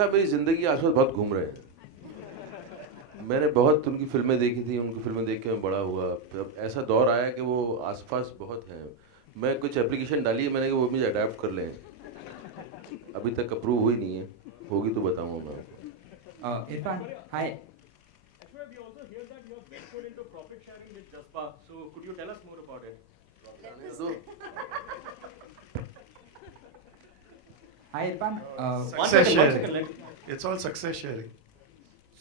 मेरी ज़िंदगी के आस-पास बहुत घूम रहे हैं। मैंने बहुत उनकी फ़िल्में देखी थी, उनकी फ़िल्में देख के मैं बड़ा हुआ। अब ऐसा दौर आया कि वो आस-पास बहुत हैं। मैं कुछ एप्लीकेशन डाली है मैंने कि वो मुझे अडैप्ट कर लें। अभी तक अप्रूव हुई नहीं है। होगी तो बताऊँगा मैं आपको। Irfan, hi. Ashwarya, we also hear that you have ventured into profit sharing with Jazbaa. So could you tell us more about it? Hi, Irfan. Success sharing. 1 second, It's all success sharing.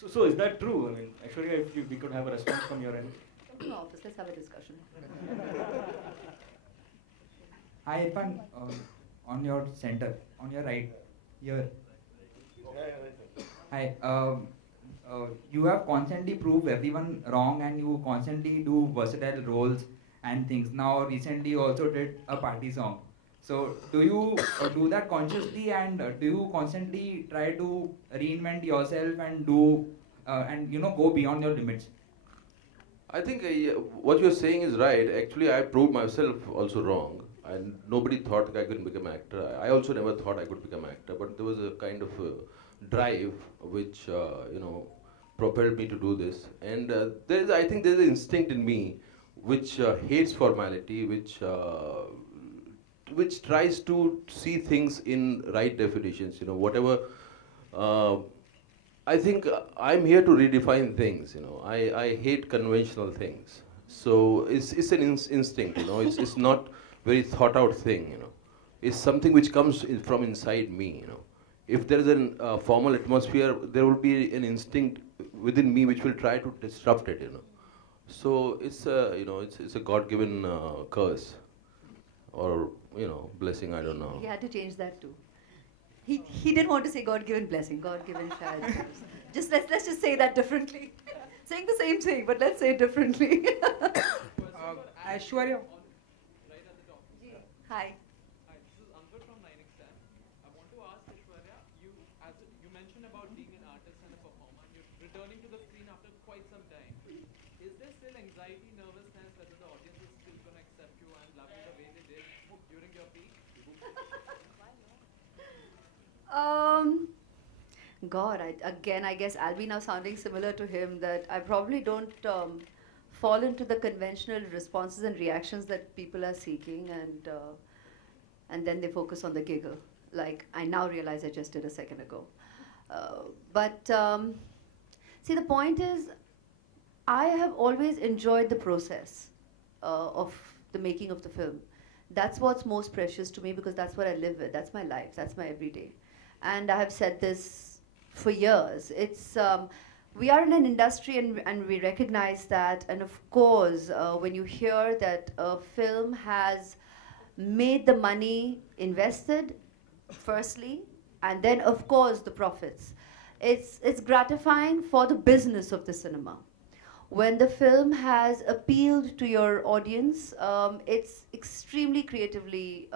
So is that true? I mean, Aishwarya, if we could have a response from your end. Come to my office, let's have a discussion. Hi, Irfan. On your center, on your right, here. Hi. You have constantly proved everyone wrong, and you constantly do versatile roles and things. Now, recently, you also did a party song. So, do you do that consciously, and do you constantly try to reinvent yourself and do and go beyond your limits? I think what you're saying is right. Actually, I proved myself also wrong. And nobody thought I could become an actor. I also never thought I could become an actor. But there was a kind of drive which, propelled me to do this. And I think there's an instinct in me which hates formality, which tries to see things in right definitions. Whatever. I think I'm here to redefine things. I hate conventional things. So it's an instinct. It's not very thought out thing. It's something which comes from inside me. If there is a formal atmosphere, there will be an instinct within me which will try to disrupt it. So it's a God-given curse, or blessing. I don't know. He had to change that too. He didn't want to say God-given blessing, God-given child. Let's just say that differently. Saying the same thing, but let's say it differently. Aishwarya. Hi. Hi, this is Ankur from 9XM. I want to ask Aishwarya, you mentioned about being an artist and a performer, and you're returning to the screen after quite some time. Is there still anxiety, nervousness, whether the audience is still going to accept you and love you the way they did during your peak? God, I guess I'll be now sounding similar to him, that I probably don't fall into the conventional responses and reactions that people are seeking, and then they focus on the giggle, like I now realize I just did a second ago. See, the point is, I have always enjoyed the process of the making of the film. That's what's most precious to me, because that's what I live with. That's my life. That's my everyday. And I have said this for years. We are in an industry, and we recognize that. And of course, when you hear that a film has made the money invested, firstly, and then of course the profits, it's gratifying for the business of the cinema. When the film has appealed to your audience, it's extremely creatively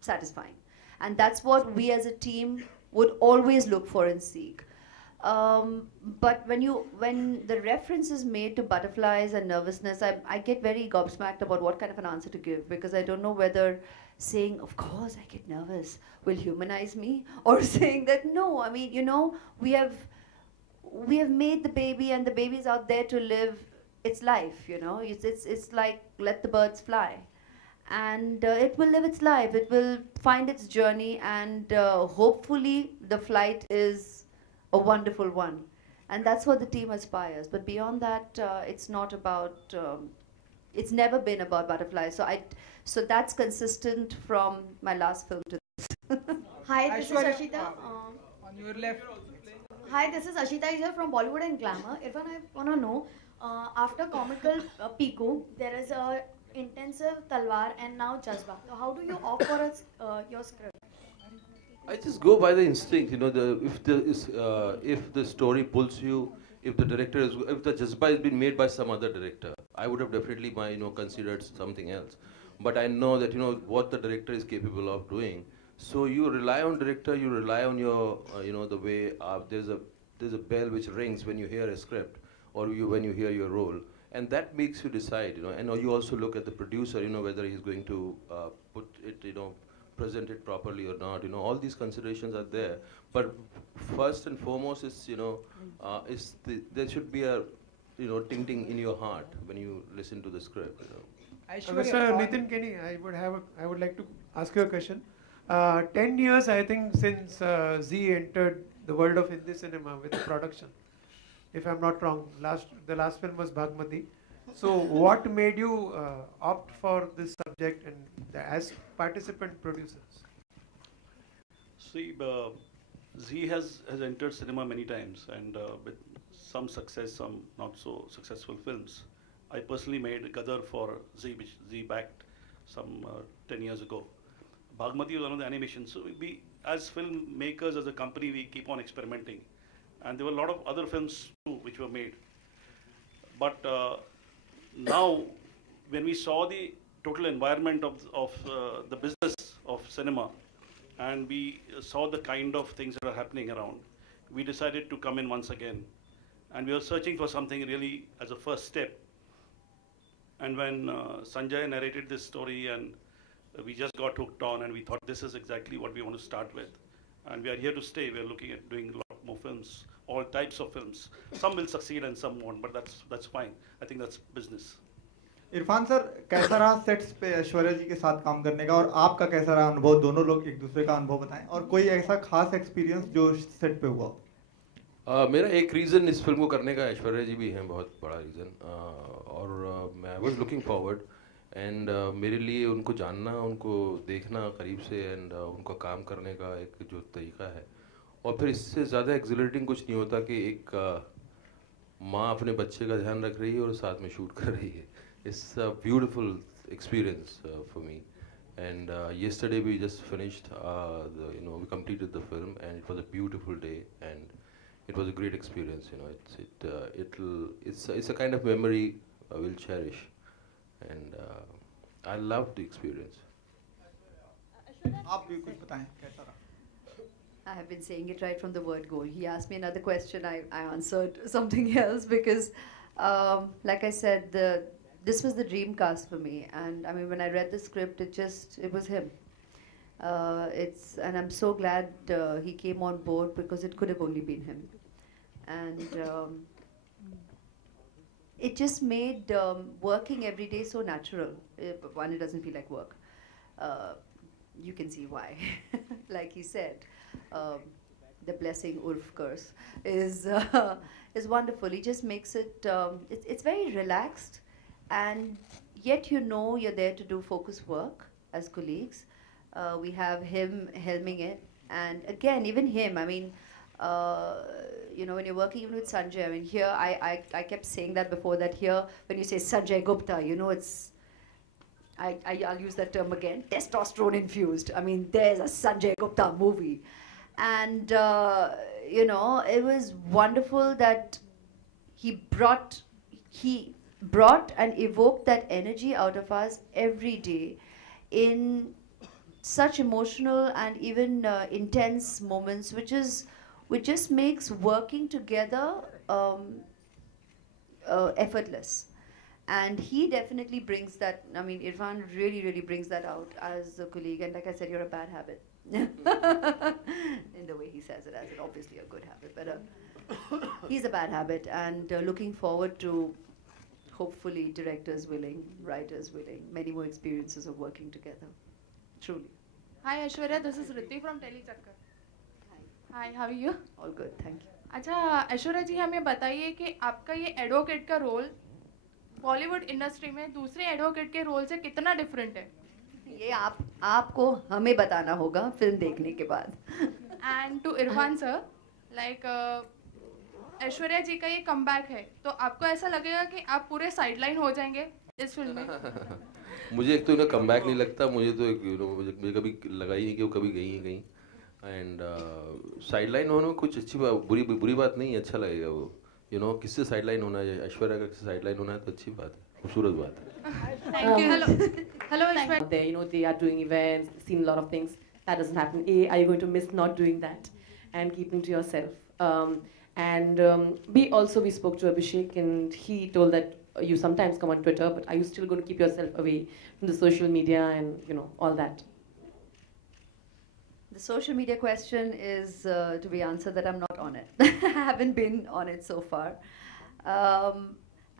satisfying. And that's what we as a team would always look for and seek. But when the reference is made to butterflies and nervousness, I get very gobsmacked about what kind of an answer to give, because I don't know whether saying, of course I get nervous, will humanize me, or saying that, no, I mean, we have made the baby, and the baby's out there to live its life. It's like let the birds fly, and it will live its life. It will find its journey, and hopefully the flight is a wonderful one, and that's what the team aspires. But beyond that, it's not about. It's never been about butterflies. So that's consistent from my last film to this. Hi, this is Aishwarya, Ashita. on your left. Hi, this is Ashita here from Bollywood and Glamour. Irfan, I want to know, after comical Piku, there is a intensive Talwar and now Jazbaa. So how do you opt for your script? I just go by the instinct. If the story pulls you, if the Jazbaa has been made by some other director, I would have definitely considered something else. But I know that what the director is capable of doing. So you rely on director, you rely on your the way there's a bell which rings when you hear a script, or when you hear your role, and that makes you decide. And you also look at the producer, whether he's going to put it present it properly or not. You know, all these considerations are there. But first and foremost is, you know, there should be a, you know, ting-ting in your heart when you listen to the script. You know. Mr. Nitin Kenny, I would like to ask you a question. 10 years, I think, since Z entered the world of Hindi cinema with production. If I'm not wrong, the last film was Bhagmati. So, what made you opt for this subject and as participant producers? See, Z has entered cinema many times, and with some success, some not so successful films. I personally made Gadar for Z, which Z backed some 10 years ago. Bhagmati was one of the animations. So we, as filmmakers, as a company, we keep on experimenting. And there were a lot of other films too which were made. But now, when we saw the total environment of the business of cinema, and we saw the kind of things that are happening around, we decided to come in once again. And we were searching for something really as a first step. And when Sanjay narrated this story, and we just got hooked on, and we thought this is exactly what we want to start with. And we are here to stay. We are looking at doing a lot more films, all types of films. Some will succeed and some won't, but that's fine. I think that's business. Irfan sir, कैसा रहा sets पे ऐश्वर्या जी के साथ काम करने का, और आपका कैसा रहा अनुभव? दोनों लोग एक दूसरे का अनुभव बताएं, और कोई ऐसा खास एक्सपीरियंस जो सेट पे हुआ? मेरा एक रीज़न इस फिल्म को करने का ऐश्वर्या जी भी हैं, बहुत बड़ा रीज़न, और मैं वाज लुकिंग फॉरवर्ड, एंड मेरे लिए उनको जानना, उनको देखना करीब से, एंड उनका काम करने का एक जो तरीका है, और फिर इससे ज़्यादा एक्सिलरेटिंग कुछ नहीं होता कि एक माँ अपने बच्चे का ध्यान रख रही है और साथ में शूट कर रही है. It's a beautiful experience for me. And yesterday we just finished, we completed the film, and it was a beautiful day, and it was a great experience. You know, it's a kind of memory I will cherish, and I loved the experience. आप भी कुछ बताएं, कैसा रहा? I have been saying it right from the word go. He asked me another question, I answered something else because, like I said, this was the dream cast for me, and I mean, when I read the script, it was him. And I'm so glad he came on board, because it could have only been him, and it just made working every day so natural. One, it doesn't feel like work. You can see why. Like he said, the blessing Urf curse is wonderful. He just makes it. It's very relaxed. And yet you're there to do focus work as colleagues. We have him helming it, and again, even him, I mean, when you're working even with Sanjay, I mean, here, I kept saying that before, that here, when you say Sanjay Gupta, it's, I'll use that term again, testosterone infused. I mean, there's a Sanjay Gupta movie. And, it was wonderful that he brought and evoked that energy out of us every day in such emotional and even intense moments, which just makes working together effortless. And he definitely brings that. I mean, Irrfan really, really brings that out as a colleague. And like I said, you're a bad habit. In the way he says it, as it obviously a good habit, but he's a bad habit. And looking forward to, hopefully, directors willing, writers willing, many more experiences of working together. Truly. Hi Aishwarya, this is Ritti from Telechakkar. Hi, how are you? All good, thank you. अच्छा ऐश्वर्या जी, हमें बताइए कि आपका ये advocate का role Bollywood industry में दूसरे advocate के रोल से कितना डिफरेंट है? ये आपको हमें बताना होगा फिल्म देखने के बाद. And to Irfan sir, like Aishwarya ji का ये कमबैक है, तो आपको ऐसा लगेगा कि आप पूरे साइडलाइन हो जाएंगे इस फिल्म में? मुझे एक तो इन्हें कमबैक नहीं लगता, मुझे तो मुझे कभी लगा ही नहीं कि वो कभी गई हैं कहीं, एंड साइडलाइन होने में कुछ अच्छी बात, बुरी बात नहीं है, अच्छा लगेगा वो, किससे साइडलाइन होना है, ऐश्वर्या का किससे साइडलाइन होना है तो अच्छी बात है, खूबसूरत बात है. Thank you. Hello Aishwarya. They are doing events, seen a lot of things. That doesn't happen. Are you going to miss not doing that and keeping to yourself? We spoke to Abhishek, and he told that you sometimes come on Twitter, but are you still going to keep yourself away from the social media and all that? The social media question is to be answered that I'm not on it. I haven't been on it so far.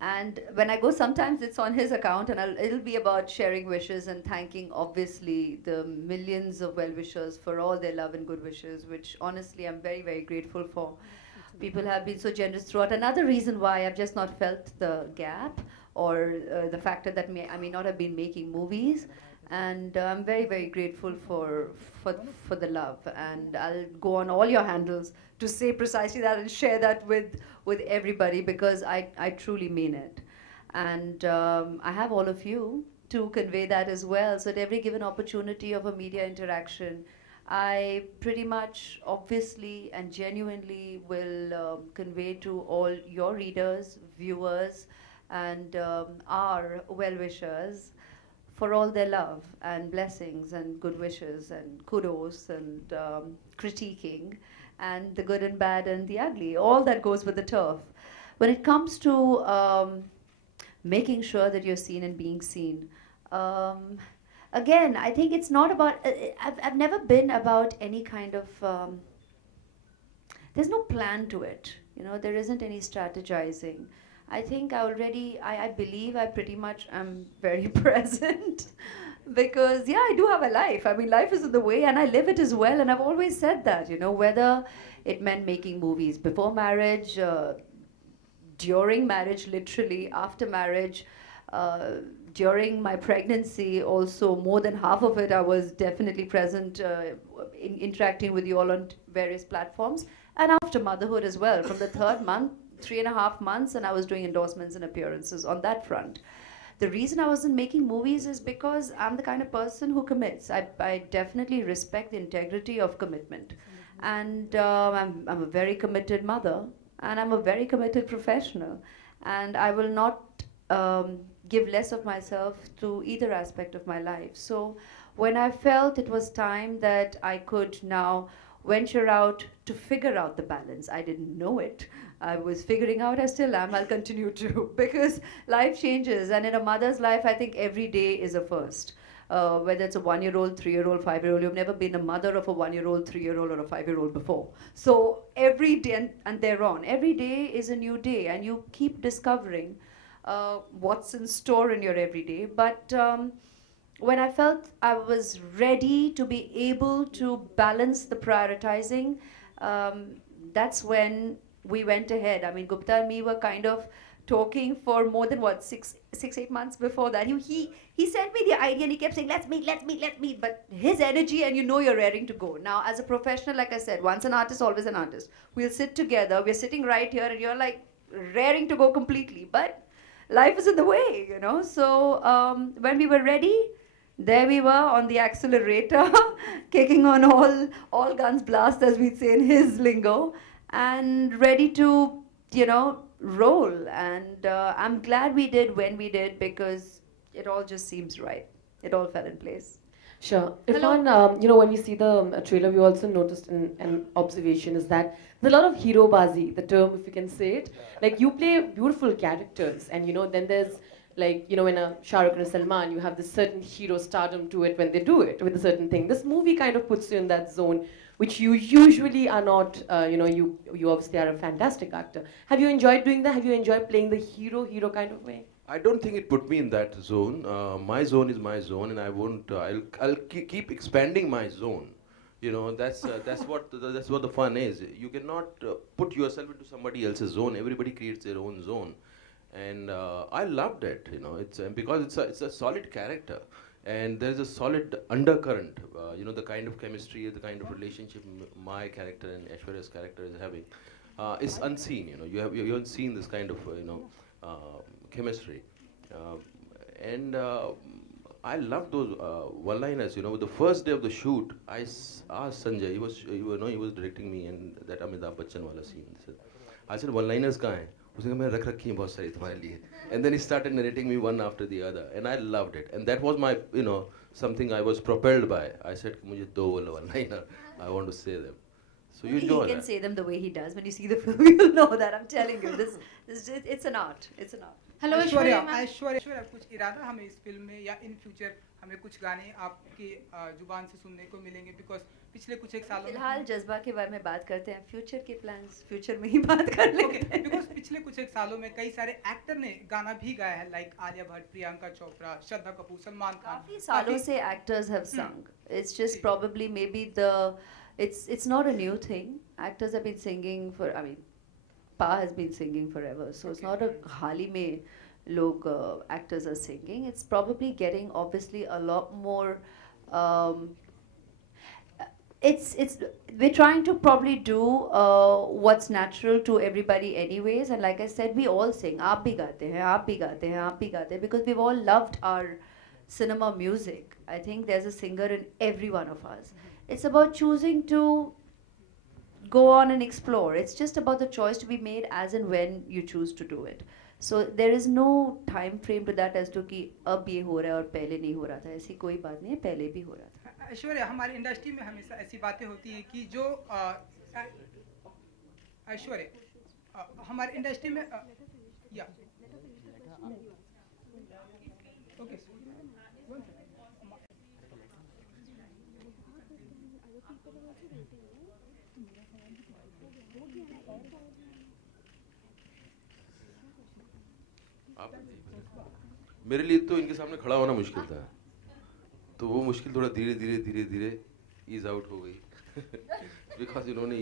And when I go, sometimes it's on his account, and it'll be about sharing wishes and thanking, obviously, the millions of well-wishers for all their love and good wishes, which honestly I'm very, very grateful for. People have been so generous throughout. Another reason why I've just not felt the gap or the factor that I may not have been making movies. And I'm very, very grateful for the love. And I'll go on all your handles to say precisely that and share that with everybody, because I truly mean it. And I have all of you to convey that as well. So at every given opportunity of a media interaction, I pretty much, obviously and genuinely will convey to all your readers, viewers, and our well-wishers for all their love and blessings and good wishes and kudos and critiquing and the good and bad and the ugly, all that goes with the turf. When it comes to making sure that you're seen and being seen, again, I think it's not about, I've never been about any kind of, there's no plan to it. You know, there isn't any strategizing. I think I believe I pretty much am very present because, yeah, I do have a life. I mean, life is in the way and I live it as well. And I've always said that, you know, whether it meant making movies before marriage, during marriage, literally, after marriage, during my pregnancy, also more than half of it, I was definitely present interacting with you all on various platforms. And after motherhood as well, from the third month, 3.5 months, and I was doing endorsements and appearances on that front. The reason I wasn't making movies is because I'm the kind of person who commits. I definitely respect the integrity of commitment. And I'm a very committed mother, and I'm a very committed professional. And I will not give less of myself to either aspect of my life. So when I felt it was time that I could now venture out to figure out the balance, I didn't know it. I was figuring out, I still am, I'll continue to, because life changes, and in a mother's life, I think every day is a first. Whether it's a 1-year-old, 3-year-old, 5-year-old, you've never been a mother of a 1-year-old, 3-year-old, or a 5-year-old before. So every day, and thereon, every day is a new day, and you keep discovering what's in store in your everyday. But when I felt I was ready to be able to balance the prioritizing, that's when we went ahead. I mean, Gupta and me were kind of talking for more than, what, 6-8 months before that. He sent me the idea and he kept saying, let's meet. But his energy, and you know you're raring to go. Now, as a professional, like I said, once an artist, always an artist. We'll sit together, we're sitting right here, and you're like raring to go completely. But life is in the way, you know. So when we were ready, there we were on the accelerator, kicking on all guns blast, as we'd say in his lingo, and ready to, you know, roll. And I'm glad we did when we did, because it all just seems right. It all fell in place. Sure. Irfan, you know, when we see the trailer, we also noticed an observation is that there's a lot of hero bazi, the term, if you can say it. Like, you play beautiful characters, and, you know, then there's, like, you know, in a Shah Rukh and a Salman, you have this certain hero stardom to it when they do it with a certain thing. This movie kind of puts you in that zone, which you usually are not. You know, you obviously are a fantastic actor. Have you enjoyed doing that? Have you enjoyed playing the hero kind of way? I don't think it put me in that zone. My zone is my zone, and I won't. I'll keep expanding my zone. You know, that's what the fun is. You cannot put yourself into somebody else's zone. Everybody creates their own zone, and I loved it. You know, it's because it's a solid character, and there's a solid undercurrent. You know, the kind of chemistry, the kind of relationship my character and Aishwarya's character is having is unseen. You know, you haven't seen this kind of chemistry, and I love those one-liners. You know, the first day of the shoot, I asked Sanjay. He was directing me, and that Amitabh Bachchan wala scene. I said, one-liners kahan hai? Usne kaha, main rakh rakhi hain bahut sari tumhare liye. And then he started narrating me one after the other, and I loved it. And that was my, you know, something I was propelled by. I said, mujhe do one-liner. I want to say them. So you enjoy that. He can say them the way he does. When you see the film, you'll know that. I'm telling you, it's an art. It's an art. Hello, Aishwarya, कुछ इरादा हमें इस film में या in future हमें कुछ गाने आपकी जुबान से सुनने को मिलेंगे, बिकॉज पिछले कुछ एक सालों में फिलहाल जज्बा के बारे में बात करते हैं, फ्यूचर के प्लान्स फ्यूचर में ही बात कर लेते हैं। बिकॉज पिछले कुछ एक सालों में कई सारे एक्टर ने गाना भी गाया है, लाइक आलिया भट्ट, प्रियंका चोपड़ा, श्रद्धा कपूर, सलमान खान। काफी सालों से actors have sung. It's just probably maybe it's not a new thing. Actors have been singing for, I mean, Pa has been singing forever, so it's not a हाल ही में लोग actors are singing. It's probably getting obviously a lot more. It's we're trying to probably do what's natural to everybody anyways, and like I said, we all sing. आप भी गाते हैं, आप भी गाते हैं, आप भी गाते हैं, because we've all loved our cinema music. I think there's a singer in every one of us. It's about choosing to go on and explore. It's just about the choice to be made as and when you choose to do it. So there is no time frame to that as to कि अब ये हो रहा है और पहले नहीं हो रहा था, ऐसी कोई बात नहीं है, पहले भी हो रहा था। ऐश्वर्या, हमारी इंडस्ट्री में हमेशा ऐसी बातें होती हैं कि जो ऐश्वर्या हमारी इंडस्ट्री में या ओके मेरे लिए तो इनके सामने खड़ा होना मुश्किल था, तो वो मुश्किल थोड़ा धीरे धीरे ईज आउट हो गई बिकॉज इन्होंने